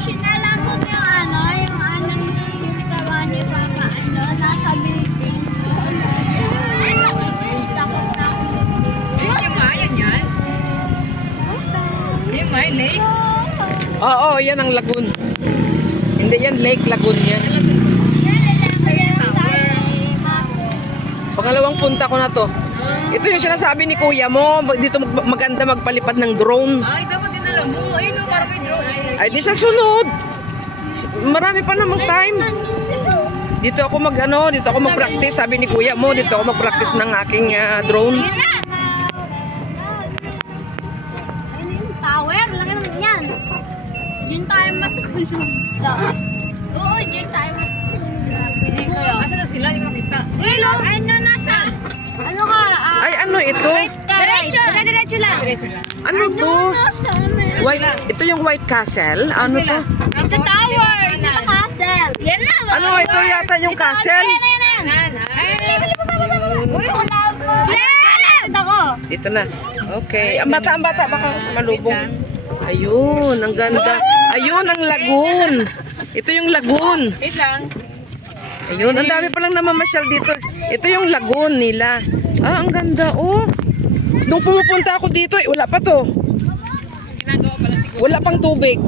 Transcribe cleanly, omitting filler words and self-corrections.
sinala ko yung tawa ni Papa, nasa building. Yung nga, lake? Oo, yan ang lagoon. Hindi yan, Lake Lagoon yan. Pangalawang punta ko na to. Ito yung sinasabi ni kuya mo, dito maganda magpalipad ng drone. Ay, dapat din alam mo. Ayun o, parang may drone. Ay, di sa sunod. Marami pa namang time. Dito ako dito ako mag-practice. Sabi ni kuya mo, dito ako mag-practice ng aking drone. Tower, laki naman yan. Diyan tayo matutulog. Oo, diyan tayo matutulog. Asa na sila? Hindi makita. Hello, ano nasa? Ano ka? Ay, ano ito? Diretso lang. Ano to? White, ito yung White Castle? Ano to? It's a tower. It's a castle. Yan na. Ano, ito yata yung castle? Dito na. Okay. Ang bata baka malubong. Ayun, ang ganda. Ayun, ang lagoon. Ito yung lagoon. Wait lang. Ayun, ang dami palang namamasyal dito. Ito yung lagoon nila. Ah, ang ganda, oh. Nung pumupunta ako dito, wala pa to. Ginagawa pa lang siguro. Wala pang tubig.